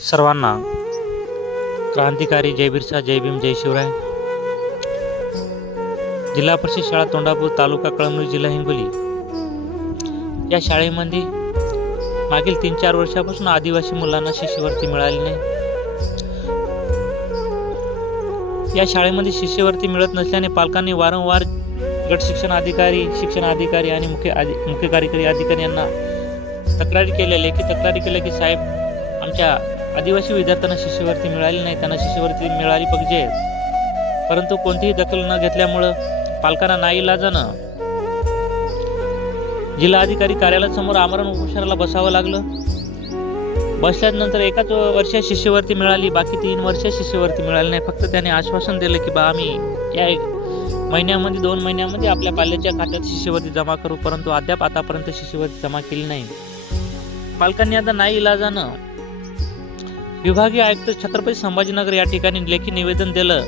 सर्वांना क्रांतिकारी जय बिरसा, जय भीम, जय शिवराय. जिल्हा परिषद शाळा तोंडापूर, तालुका कळमनुरी, जिल्हा हिंगोली या शाळेमध्ये मागील 3-4 वर्षापासून आदिवासी मुलांना शिष्यवृत्ती मिळाली नाही. या शाळेमध्ये शिष्यवृत्ती मिळत नसल्याने पालकांनी वारंवार गट शिक्षण अधिकारी आणि मुख्य कार्यकारी अधिकारी यांना तक्रारी केल्या, लेखी तक्रारी केल्या की साहेब, आमच्या आदिवासी विद्यार्थ्यांना शिष्यवृत्ती मिळाली नाही, त्यांना शिष्यवृत्ती मिळाली पाहिजे. परंतु कोणतीही दखल न घेतल्यामुळं पालकांना नाईलाजानं जिल्हाधिकारी कार्यालयासमोर आमरण उपोषणाला बसावं लागलं. बसल्यानंतर एकाच वर्षात शिष्यवृत्ती मिळाली, बाकी 3 वर्ष शिष्यवृत्ती मिळाली नाही. फक्त त्याने आश्वासन दिलं की आम्ही या 1 महिन्यामध्ये 2 महिन्यामध्ये आपल्या पाल्याच्या खात्यात शिष्यवृत्ती जमा करू, परंतु अद्याप आतापर्यंत शिष्यवृत्ती जमा केली नाही. पालकांनी आता नाईलाजानं विभागीय आयुक्त छत्रपती संभाजीनगर या ठिकाणी लेखी निवेदन दिलं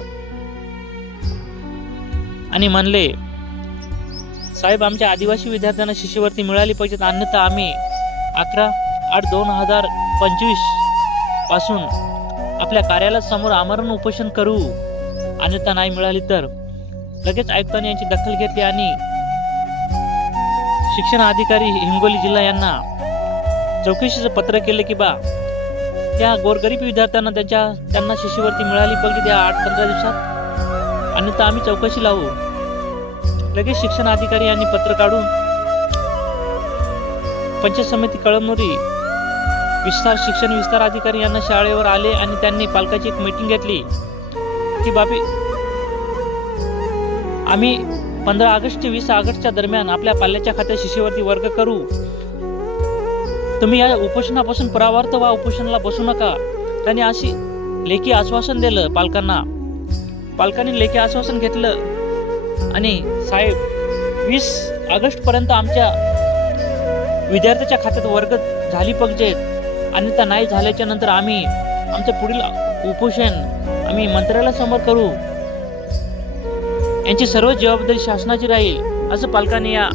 आणि म्हणले, साहेब, आमच्या आदिवासी विद्यार्थ्यांना शिष्यवृत्ती मिळाली पाहिजे, अन्यथा आम्ही 11/8/2025 पासून आपल्या कार्यालयासमोर आमरण उपोषण करू. अन्यथा नाही मिळाली तर. लगेच आयुक्तांनी यांची दखल घेतली आणि शिक्षण अधिकारी हिंगोली जिल्हा यांना चौकशीचं पत्र केले की त्या गोरगरीब विद्यार्थ्यांना त्यांना शिष्यवृत्ती मिळाली पाहिजे त्या 8-15 दिवसात, अन्यथा आम्ही चौकशी लावू. लगेच शिक्षण अधिकारी यांनी पत्र काढून पंचायत समिती कळमनुरी शिक्षण विस्तार अधिकारी यांना शाळेवर आले आणि त्यांनी पालकाची एक मीटिंग घेतली की आम्ही 15 ऑगस्ट ते 20 ऑगस्टच्या दरम्यान आपल्या पाल्याच्या खात्यात शिष्यवृत्ती वर्ग करू. तुम्ही या उपोषणापासून परावर्त व्हा, उपोषणाला बसू नका. त्यांनी अशी लेखी आश्वासन दिलं पालकांना. पालकांनी लेखी आश्वासन घेतलं आणि साहेब 20 ऑगस्ट पर्यंत आमच्या विद्यार्थ्याच्या खात्यात वर्ग झाली पाहिजेत, अन्यथा नाही झाल्याच्या नंतर आम्ही आमचं पुढील उपोषण आम्ही मंत्र्यालयासमोर करू. यांची सर्व जबाबदारी शासनाची राहील, असं पालकांनी या